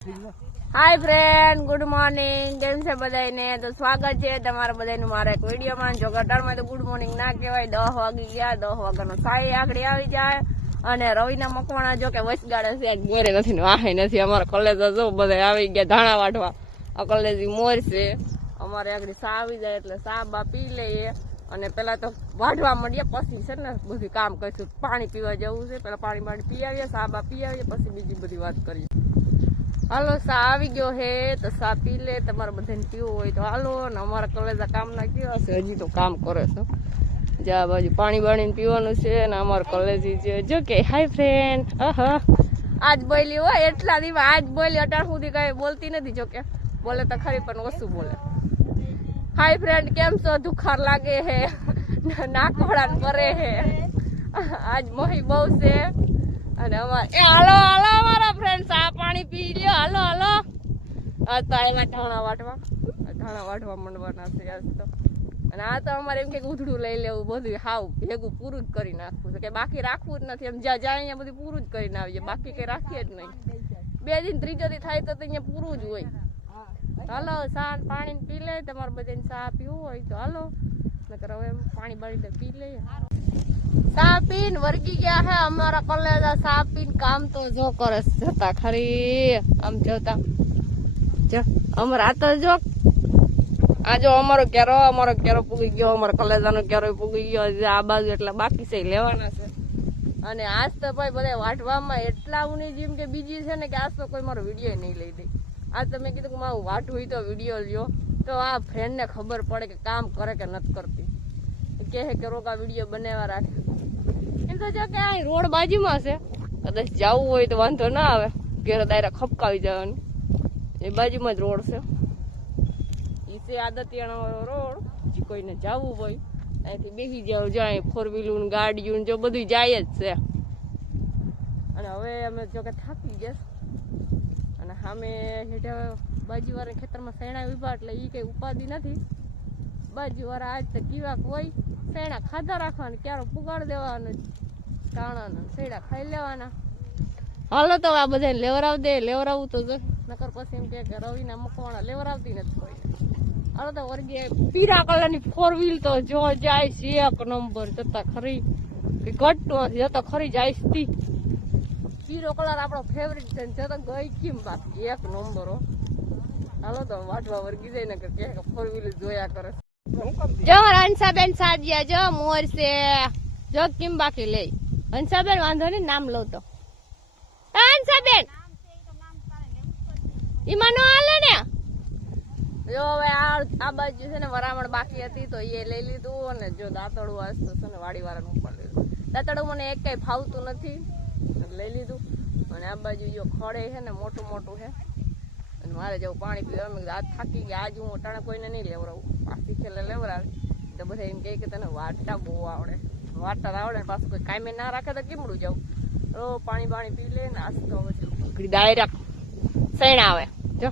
हाय friend, good morning. केम छे बधाईने? तो स्वागत है तमारा बधाईनु मारा एक विडियो में। जो गटार में तो गुड मॉर्निंग ना कहेवाय। 10 वागी गया, 10 वाग्यानो साई आकड़ी आवी जाय અને રવિના મકવાણા જો કે વસગાડે છે, મોરે નથી ને વાહે નથી। અમારા કલેજ જો બધા આવી ગયા ધાણા વાટવા। આ કલેજી મોર છે અમારે આગળ સા આવી જાય એટલે સા બા પી લઈએ અને પેલા તો વાઢવા માંડીએ, પછી છે ને બધું કામ કરીશું। પાણી પીવા જવું છે, પેલા પાણી પી આવીએ, સા બા પી આવીએ, પછી બીજી બધી વાત કરીએ। હાલો, સા આવી ગયો હે તો સા પી લે। તમારે બધાને પીવું હોય તો હાલો। ને અમારા કલેજા કામ ના કેવા છે, હજી તો કામ કરે છે। જા બાજુ પાણી બાણી પીવાનું છે ને અમાર કોલેજી છે જો કે હાય ફ્રેન્ડ। આજ બોલી હો એટલા દિવસ આજ બોલી, અટાણ સુધી કઈ બોલતી નથી। જો કે બોલે તો ખરી પણ ઓછું બોલે। હાય ફ્રેન્ડ, કેમ છો? દુખાર લાગે હે, નાકવાળા પરે હે। આજ મોહી બહુ છે અને અમાર એ હાલો હાલો અમારા ફ્રેન્ડ સા પાણી પી લ્યો। હાલો હાલો। આ તો આવ્યા ધાણા વાટવા માંડવાના છે આજ તો। અને આ તો અમારે એમ કે ઉધડું લઈ લેવું, બધું હાવ ભેગું પૂરું જ કરી નાખવું છે, કે બાકી રાખવું જ નથી। એમ જ્યાં જાય અહીંયા બધું પૂરું જ કરીને આવીએ, બાકી કઈ રાખીએ જ નહીં। 2 દિન ત્રીજો દી થાય તો અહીંયા પૂરું જ હોય। હાલો, સા પાણી પી લે। તમારે બધાને સા પીવું હોય તો હાલો, નકર હવે પાણી બાળી પી લઈએ। સા પીને વર્ગી ગયા હે અમારા કલેજા। સા પીને કામ તો જો કરે જતા ખરી, આમ જોતા જો અમારે આ તો જો આ જો અમારો કેરો પૂગી ગયો, અમારો કલેજાનો કેરો પૂગી ગયો। આ બાજુ એટલા બાકી છે લેવાના છે। અને આજ તો ભાઈ બધા વાટવામાં એટલા ઉની જેમ કે બીજી છે ને કે આજ તો કોઈ મારો વિડીયો નહીં લઈ દે। આજ તો મેં કીધું કે મારું વાટું હોય તો વિડીયો લ્યો, તો આ ફ્રેન્ડને ખબર પડે કે કામ કરે કે નથી કરતી। કહે કે રોકા વિડીયો બનાવવા રાખે। એમ તો જો કે આ રોડ બાજુમાં છે, કદાચ જવું હોય તો વાંધો ના આવે, ઘેર દાયરા ખપકાવી જવાની। એ બાજુમાં જ રોડ છે, આદતિયાનો રોડ। જે કોઈને જવું હોય અહીંથી બેસી જાવ, જાય 4 વ્હીલર ગાડીઓ જો બધું જાય જ છે। અને હવે અમે જો કે થાકી ગયા અને સામે હેઠા બાજુવાળા ખેતરમાં શેણા ઉભા, એટલે એ કઈ ઉપાધિ નથી। બાજુવાળા આજ તો કીવાક હોય, શેણા ખાધા રાખવાના, ક્યારો પુગાડ દેવાનો, કાણાના શેણા ખાઈ લેવાના। હાલો તો આ બધાને લેવરાવ દે, લેવરાવું તો નકર પછી એમ કે રવિના મકવાણા લેવરાવતી નથી કોઈ। હાલો તો વર્ગી પીરા કલરની 4 વ્હીલ તો જો જાય છે એક નંબર, જતા ખરી કે ઘટતો જતો ખરી જાય છે। પીરો કલર આપણો ફેવરિટ છે, જતો ગઈ કેમ બાકી એક નંબર હો। હાલો તો વાટવા વર્ગી જાય ને કે 4 વ્હીલ જોયા કરે। જો હંસાબેન સાજ્યા જો મોર છે, જો કેમ બાકી લે હંસાબેન, વાંધો નહીં નામ લઉં તો હંસાબેન એમાં નો હાલે ને। જો હવે આ બાજુ છે ને વરામણ બાકી હતી તો એ લઈ લીધું, અને જો દાંતડું વાંચતું છે ને વાડી વાળાનું ઉપર લીધું। દાંતડું મને એક કઈ ફાવતું નથી, લઈ લીધું। અને આ બાજુ જો ખડે છે ને મોટું મોટું છે, અને મારે જવું પાણી પીવા। આજ થાકી ગયા, આજ હું અટાણે કોઈને નહીં લેવડાવું, પાછી ખેલે લેવડાવી તો બધા એમ કહે કે તને વાટતા બહુ આવડે, વાટતા આવડે પાછું કોઈ કામે ના રાખે તો કેમડું જાવ। તો પાણી પી લે, નાસ્તો પછી ડાયરેક્ટ શેણા આવે, જો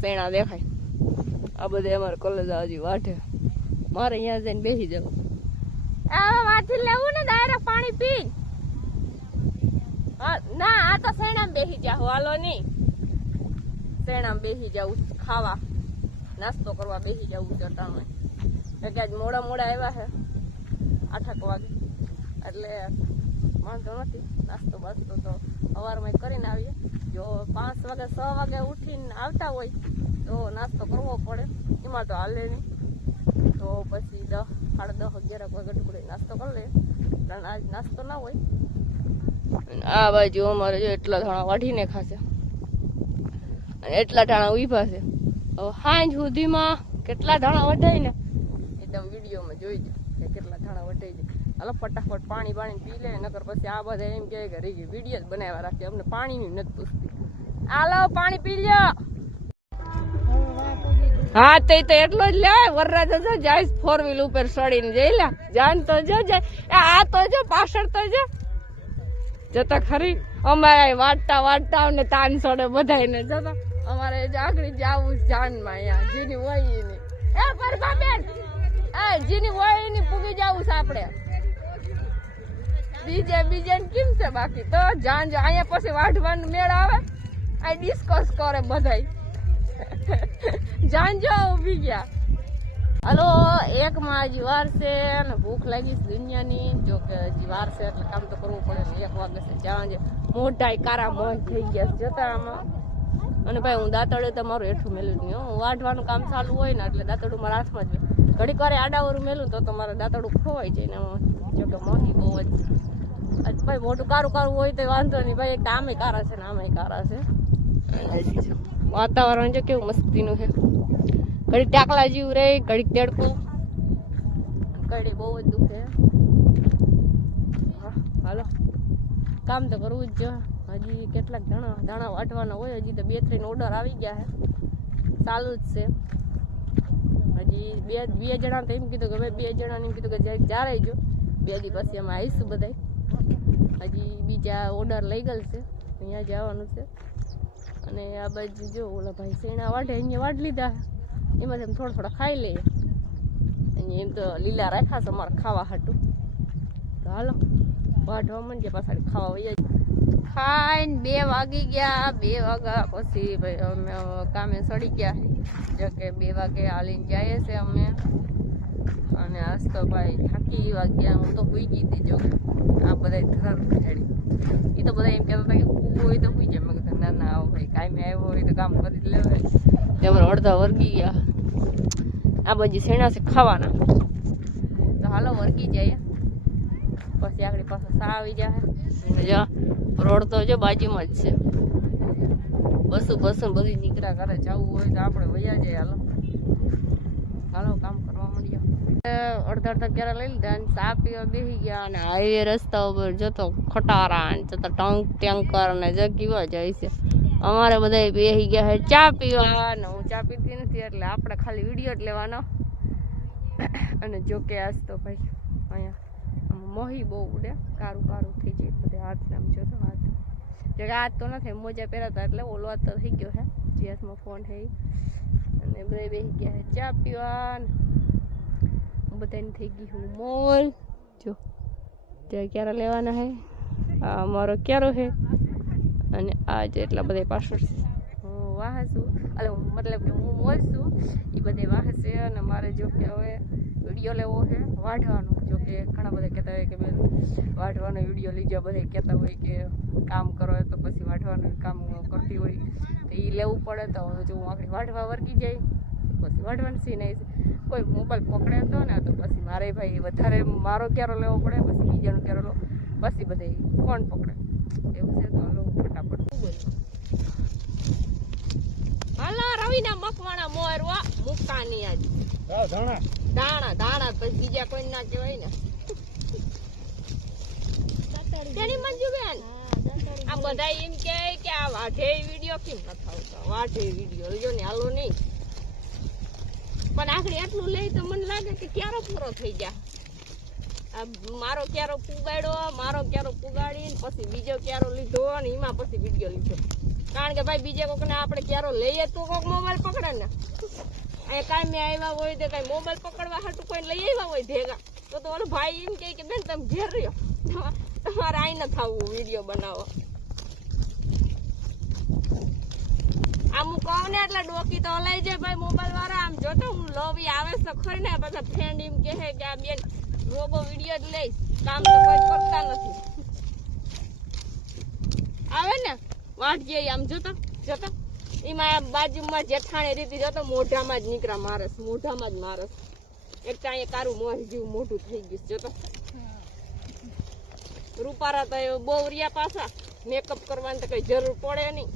શેણા દેખાય। આ બધે અમારે કોલેજ હજી વાટે, મારે અહીંયા જઈને બેસી જવું। વાંચી લેવું ને ડાયરેક્ટ પાણી પી। ના આ તો શેણામાં બેસી જાવ, હાલો નહીં શેણામાં બેસી જવું ખાવા, નાસ્તો કરવા બેસી જવું છે ટાણે। એટલે આજ મોડા આવ્યા છે 8 વાગે, એટલે વાંધો નથી। નાસ્તો બાસ્તો તો સવારમાં કરીને આવીએ। જો 5 વાગે 6 વાગે ઉઠીને આવતા હોય તો નાસ્તો કરવો પડે, એમાં તો હાલે નહીં। તો પછી 10, 10:30, 11 વાગે ટુકડી નાસ્તો કરી લે, કારણ આજ નાસ્તો ના હોય। આ બાજુ અમારે જો એટલા ધાણા વાઢીને ખાશે, અને એટલા ધાણા ઉભા છે। હવે સાંજ સુધીમાં કેટલા ધાણા વઢાય ને એકદમ વિડીયોમાં જોઈ જો કે કેટલા ધાણા વઢાઈ જાય। હાલો ફટાફટ પાણી પી લે, નકર પછી આ બધા એમ કહે કે રીગી વિડીયો જ બનાવ્યા રાખે, અમને પાણીની નથી પૂછતી। હાલો પાણી પી લ્યો। હા તો એટલો જ લેવાય, વરરાજ જો જાય 4 વ્હીલ ઉપર સડીને જઈ લે, જાન તો જો જાય। આ તો જો પાછળ તો જો જતા ખરી, અમારે વાટતા ને તાન સડે બધાને જતા। અમારે આગળ જવું જાનમાં, અહીંયા જેની હોય એની પરભાબેન જેની હોય એની પૂગી જવું છે આપણે। બીજે કેમ છે બાકી તો જાન અહીંયા પછી વાઢવાનું મેળ આવે। આ ડિસ્કસ કરે બધાય જાણજો ઉભી ગયા. હલો, એક માં હજી વાર છે અને ભૂખ લાગી છે દુનિયાની. જો કે હજી વાર છે એટલે કામ તો કરવું પડે ને. 1 વાગે છે જાણે મોઢા કારા મોઢ થઈ ગયા છે જતા આમાં. અને ભાઈ હું દાંતડે તમારું હેઠું મેલું નહીં. હું વાઢવાનું કામ ચાલુ હોય ને એટલે દાંતડું મારા હાથમાં જ હોય. ઘડીક વારે આડાવરું મેલું તો મારે દાંતડું ખોવાઈ જાય ને. જો કે મોટી બહુ જ ભાઈ મોટું કારું કારું હોય તો વાંધો નહીં ભાઈ. એક આમે કારા છે ને આમે કારા છે. વાતાવરણ જો કેવું મસ્તીનું છે. ઘડીક ટાકલા જેવું રે, ઘડીક તેડકો, ઘડી બહુ જ દુખે. હાલો કામ તો કરવું જ. હજી કેટલાક દાણા વાટવાના હોય. હજી તો 2-3 ઓર્ડર આવી ગયા છે, ચાલુ જ છે. હજી બે જણા તો એમ કીધું કે ભાઈ 2 જણાને એમ કીધું કે જ્યારે જો 2 દી પછી અમે આવીશું બધા. હજી બીજા ઓર્ડર લઈ ગયેલ છે, અહીંયા જવાનું છે. અને આ બાજુ જો ઓલા ભાઈ શેણા વાઢે અહીંયા વાઢ લીધા. એમાંથી એમ થોડા ખાઈ લઈએ. અહીંયા એમ તો લીલા રાખ્યા છે અમારે ખાવા હાટું. તો હાલો વાઢવા માંડીએ, પાછળ ખાવા વૈયા ખાઈને 2 વાગી ગયા. 2 વાગ્યા પછી ભાઈ અમે કામે સડી ગયા. જો કે 2 વાગે હાલીને જઈએ છે અમે. અને આજ તો ભાઈ થાકી વાગ્યા. હું તો સુઈ ગઈ હતી. જો આ બધા ધરાર ખેડી એ તો બધા એમ કહેતા હતા કે કૂવું હોય તો સુઈ જાય. મેં કીધું ના ના આવો ભાઈ, કાંઈ આવ્યો હોય તો કામ કરી લેવાય. તેમાં અડધા વર્ગી ગયા. આ બાજુ શેણા છે ખાવાના. તો હાલો વર્ગી જઈએ, પછી આગળ પાછો સા આવી જાય. જો રોડ તો જો બાજુમાં જ છે. બસું બધી નીકળ્યા કરે. જવું હોય તો આપણે વયા જઈએ. હાલો કામ કરવા માંડ્યા. અડધા ક્યારે લઈ લીધા અને ચા પીવા બેસી ગયા. અને હાઈવે રસ્તા ઉપર જતો ખટારા જતા ટેન્કર ને જગીવા જાય છે. અમારે બધા બેસી ગયા છે ચા પીવા. ને હું ચા પીતી નથી એટલે આપણે ખાલી વિડીયો જ લેવાનો. અને જો કે આજ તો ભાઈ અહીંયા મોહી બહુ ઉડે, કારું થઈ જાય બધે હાથ. આમ જોતો હાથ જો કે હાથ તો નથી, મોજા પહેરાતા એટલે ઓલો હાથ તો થઈ ગયો છે. જે હાથમાં ફોન છે અને બધા બેસી ગયા છે ચા પીવા. બધાને થઈ ગઈ હું મોલ. જો ત્યાં ક્યારે લેવાના છે. આ અમારો ક્યારો છે. અને આ જેટલા બધા પાછળ છે. હું વાહ છું એટલે મતલબ કે હું મોલ છું. એ બધે વાહ છે. અને મારે જો કે હવે વિડીયો લેવો છે વાઢવાનો. જો કે ઘણા બધા કહેતા હોય કે બેન વાઢવાનો વિડીયો લીજો. બધા કહેતા હોય કે કામ કરો તો પછી વાઢવાનું કામ કરતી હોય તો એ લેવું પડે. તો જો હું આગળ વાઢવા વર્ગી જાય પછી વાઢવાનું સી નહીં. કોઈ મોબાઈલ પકડે તો ને તો પછી મારે ભાઈ વધારે મારો ક્યારો લેવો પડે, પછી બીજાનો ક્યારો લો, પછી બધા ફોન પકડે. એવું છે. તો હાલો ફટાફટ હાલો રવિના મકવાણા મોરવા મુકાની આજ ધાણા પછી બીજા કોઈ ના કહેવાય ને. તેની મંજુ બેન આ બધા એમ કે આ વાઢે વિડીયો કેમ ન આવતા. વાઢે વિડીયો જો ને હાલો નહીં. પણ આખરી એટલું લઈ તો મને લાગે કે ક્યારો પૂરો થઈ ગયા. આ મારો ક્યારો પુગાડ્યો, મારો ક્યારો પુગાડીને પછી બીજો ક્યારો લીધો અને એમાં પછી વિડીયો લીધો. કારણ કે ભાઈ બીજે કોકને આપણે ક્યારો લઈએ તો કોઈક મોબાઈલ પકડે ને. અહીંયા કાંઈ આવ્યા હોય તો કાંઈ મોબાઈલ પકડવા હાટું કોઈ લઈ આવ્યા હોય ભેગા તો ઓલો ભાઈ એમ કહે કે બેન તમે ઘેર રહ્યો, તમારે આઈ ન થવું વિડીયો બનાવો. આમ હું કહું ને એટલે ડોકી તો હલાઈ જાય ભાઈ મોબાઈલ વાળા. આમ જોતો હું લોવી આવે તો ખરી ને બધા ફ્રેન્ડ એમ કહે કે આ બેન રોબો વિડીયો જ લઈશ, કામ તો કોઈ કરતા નથી. આવે ને વાટ જઈએ આમ જોતા એમાં બાજુમાં જેઠાણી રીતિ જોતો મોઢામાં જ નીકળા મારસ, મોઢામાં જ મારસ. એક તો અહીંયા કારું મોર જેવું મોઢું થઈ ગયું જોતો. રૂપારા તો બહુ રહ્યા પાછા, મેકઅપ કરવાની તો કઈ જરૂર પડે નહીં.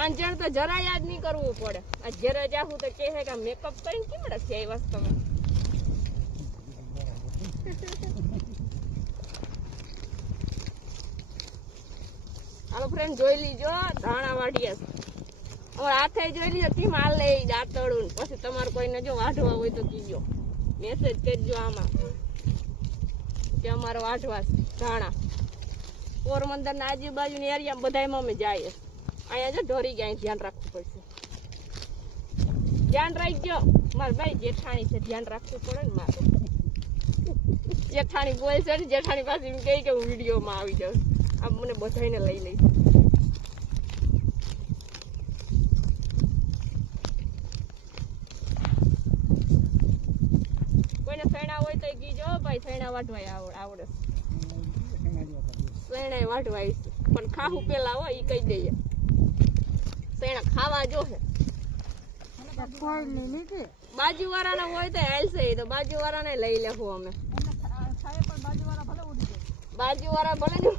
આંજણ તો જરા યાદ નહીં કરવું પડે. આ જરા જાહું તો કહે કે મેકઅપ કરીને કેવડા છે એ વસ્તુમાં. હાલો ફ્રેન્ડ જોઈ લીજો ધાણા વાઢિયા. હવે હાથે જોઈ લીજો કેમ હાલ લઈ દાંતડું. પછી તમારે કોઈને જો વાઢવા હોય તો કીજો, મેસેજ કરજો આમાં કે અમારે વાઢવા ધાણા. પોરબંદર ના આજુબાજુની એરિયા બધામાં અમે જઈએ. અહીંયા જો ઢોરી ગયા, ધ્યાન રાખવું પડશે. ધ્યાન રાખજો મારે ભાઈ જેઠાણી છે, ધ્યાન રાખવું પડે ને મારે. જેઠાણી બોલ છે ને, જેઠાણી પાસે એમ કહે કે હું વિડીયોમાં આવી જાઉં. આ મને બધાને લઈ લઈશ. ભાઈ સૈણા વાટવાય આવડે સૈણા વાટવાય પણ ખાવું પેલા હોય ઈ કહી દઈએ સૈણા ખાવા જોહે બાજુ વાળાના હોય તો હાલશે તો બાજુ વાળાને લઈ લેવું અમે બાજુ વાળા ભલે ને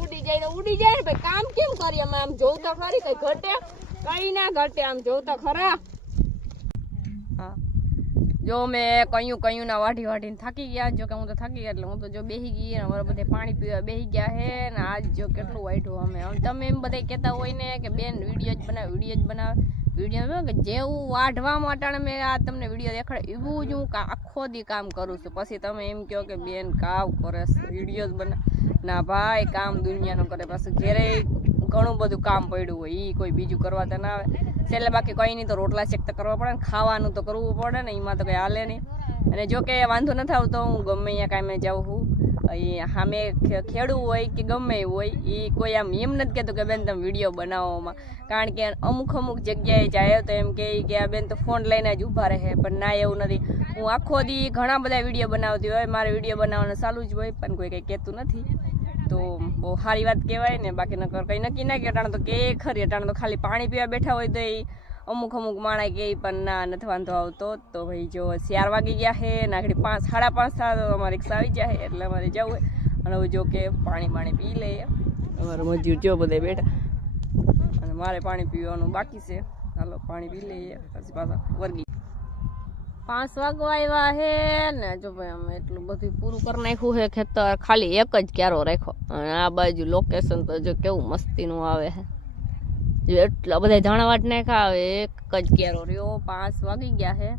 ઉડી જાય તો ઉડી જાય ને ભાઈ કામ કેમ કરીએ અમે આમ જોઉં તો ખરી કઈ ઘટે કઈ ના ઘટે આમ જોઉં તો ખરા હા જો મેં કયું ના વાટીને થાકી ગયા જો કે હું તો થાકી ગયા એટલે હું તો જો બેસી ગઈ અમારે બધે પાણી પીવા બેસી ગયા હે ને આજ જો કેટલું વાટ્યું અમે તમે એમ બધા કહેતા હોય ને કે બેન વિડીયો જ બનાવે વિડીયો કે જેવું વાઢવા માટે મેં આ તમને વિડીયો દેખાડે એવું જ હું આખો દી કામ કરું છું પછી તમે એમ કહો કે બેન કામ કરે વિડીયો જ બનાવે ના ભાઈ કામ દુનિયાનું કરે પાછું ઘેરે ઘણું બધું કામ પડ્યું હોય એ કોઈ બીજું કરવા તો ના આવે છેલ્લે બાકી કંઈ નહીં તો રોટલા શેક તો કરવા પડે ને ખાવાનું તો કરવું પડે ને એમાં તો કંઈ હાલે નહીં અને જો કે વાંધો નથી આવતો હું ગમે અહીંયા કાંઈ જાઉં છું સામે ખેડવું હોય કે ગમે એવું હોય એ કોઈ આમ એમ નથી કહેતું કે બેન તમે વિડીયો બનાવવામાં કારણ કે અમુક જગ્યાએ જાય તો એમ કહે કે આ બેન તો ફોન લઈને જ ઊભા રહે પણ ના એવું નથી હું આખો દી ઘણા બધા વિડીયો બનાવતી હોય મારે વિડીયો બનાવવાનું ચાલુ જ હોય પણ કોઈ કંઈ કહેતું નથી તો બહુ સારી વાત કહેવાય ને બાકી નકર કંઈ નક્કી ના કે અટાણે તો કે ખરી અટાણે તો ખાલી પાણી પીવા બેઠા હોય તો એ અમુક માણા કે પણ ના નથી વાંધો આવતો તો ભાઈ જો 4 વાગી ગયા છે ને આગળ 5 સાડા 5 થાય તો અમારે રિક્ષા આવી જાય એટલે અમારે જવું હોય અને હવે જો કે પાણી પી લઈએ અમારે મજૂર જો બધા બેઠા અને મારે પાણી પીવાનું બાકી છે ચાલો પાણી પી લઈએ પછી પાછા વર્ગી 5 વાગવા આવ્યા હે ને જો ભાઈ અમે એટલું બધું પૂરું કરી નાખ્યું છે ખેતર ખાલી એક જ ક્યારો રાખ્યો અને આ બાજુ લોકેશન તો જો કેવું મસ્તીનું આવે છે જો એટલા બધા ધાણાવાટ નાખ્યા આવે એક જ ક્યારો રહ્યો 5 વાગી ગયા છે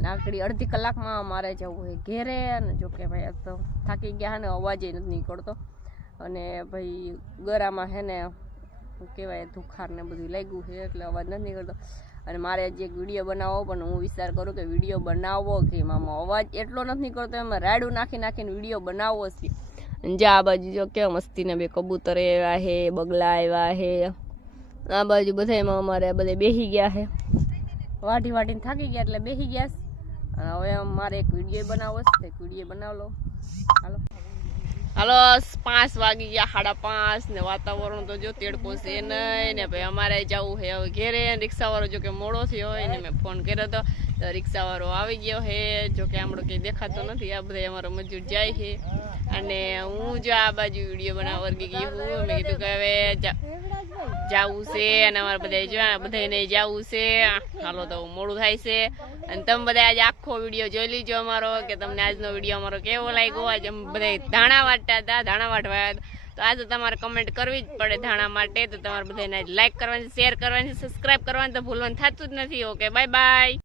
ને આખડી અડધી કલાકમાં અમારે જવું છે ઘેરે અને જો કે ભાઈ તો થાકી ગયા ને અવાજ નથી નીકળતો અને ભાઈ ગરામાં છે ને શું કહેવાય ધુખાર ને બધું લાગ્યું છે એટલે અવાજ નથી નીકળતો અને મારે જે એક વિડીયો બનાવવો પણ હું વિચાર કરું કે વિડીયો બનાવવો કે એમાં અવાજ એટલો નથી નીકળતો એમાં રાયડું નાખીને વિડીયો બનાવવો છે અને જે આ બાજુ જો કેવા મસ્તીને બે કબૂતર આવ્યા છે બગલા આવ્યા છે આ બાજુ બધામાં અમારે બધે બેસી ગયા છે વાટીને થાકી ગયા એટલે બેસી ગયા અને હવે મારે એક વિડીયો બનાવવો છે એક વિડીયો બનાવ લો હાલો 5 વાગી ગયા 5:30 ને વાતાવરણ તો જો તેડકો છે નહીં ને ભાઈ અમારે જવું છે હવે ઘેરે રિક્ષાવાળો જો કે મોડો થયો હોય ને મેં ફોન કર્યો હતો તો રિક્ષાવાળો આવી ગયો છે જો કે આમળો કંઈ દેખાતો નથી આ બધા અમારો મજૂર જાય છે અને હું જો આ બાજુ વિડીયો બનાવવા વર્ગી ગઈ હું મેં કીધું કે હવે જવું છે અને અમારે બધાને જવું છે હાલો તો મોડું થાય છે અને તમે બધા આજે આખો વિડીયો જોઈ લીજો અમારો કે તમને આજનો વિડીયો અમારો કેવો લાગ્યો આજે બધા ધાણા વાટતા હતા ધાણા વાટવા તો આજે તમારે કમેન્ટ કરવી જ પડે ધાણા માટે તો તમારે બધાને લાઈક કરવાની શેર કરવાની સબસ્ક્રાઈબ કરવાની તો ભૂલવાનું થતું જ નથી ઓકે બાય બાય